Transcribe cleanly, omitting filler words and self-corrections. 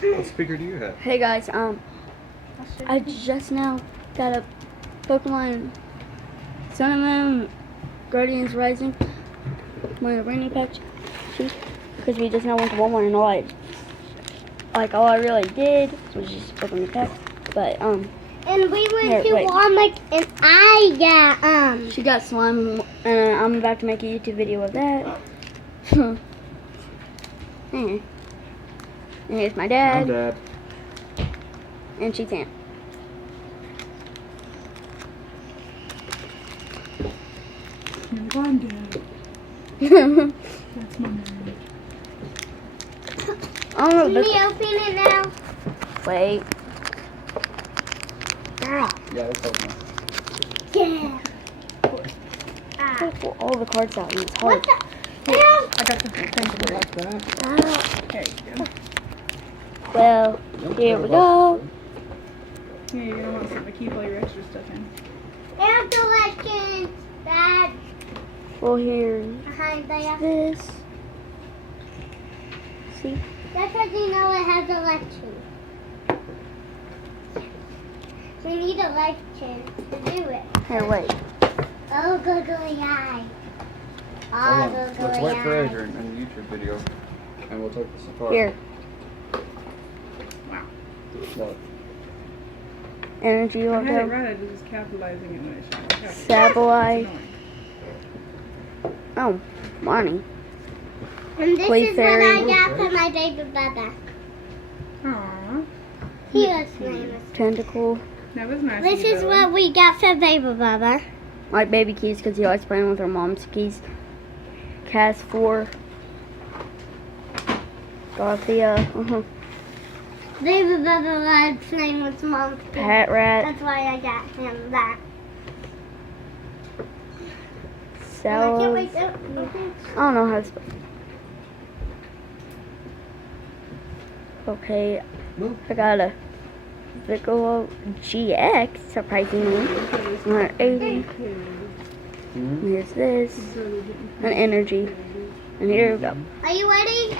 What speaker do you have? Hey guys, I just now got a Pokemon Sun and Moon Guardians Rising, my rainy patch sheet, because we just now went to Walmart and all I really did was just open the pack, but And we went to wait. Walmart and I got she got slime, and I'm about to make a YouTube video of that. And here's my I'm dad, Dad. and she's Aunt. I'm Dad. That's my name. I don't know, Can we open it now? wait. Girl, Yeah, let's open it. Yeah. gotta pull all the cards out, and it's What hard. the? Ow. I got the thing for it. Like that. There you go. Well, here we go. Yeah, you're gonna want something to keep all your extra stuff in. And directions that Well, here's behind there. this. See? That's how you know it has directions. We need directions to do it. Here, wait. Oh, googly eye. Hold Oh, on. googly Let's wait for eye. Adrian in the YouTube video, and we'll take this apart. Here. Wow. Look. Energy I had it logo. right, I was just capitalizing it when I shot it. Satellite. Oh, Marnie. And this Play is fairy. what I got for my baby brother. Aww. He was famous. Tentacle. That was nice. This of you, is Bella. what we got for baby brother. Like baby keys because he likes playing with her mom's keys. Cast 4. Dorothea. Baby brother likes playing with mom's kids. Pat Rat. That's why I got him that. And I can't Cells. wait to open. I don't know how to spell. Okay, I got a Piccolo GX, surprisingly. 180. Hmm? And here's this. An energy. And here we go. Are you ready?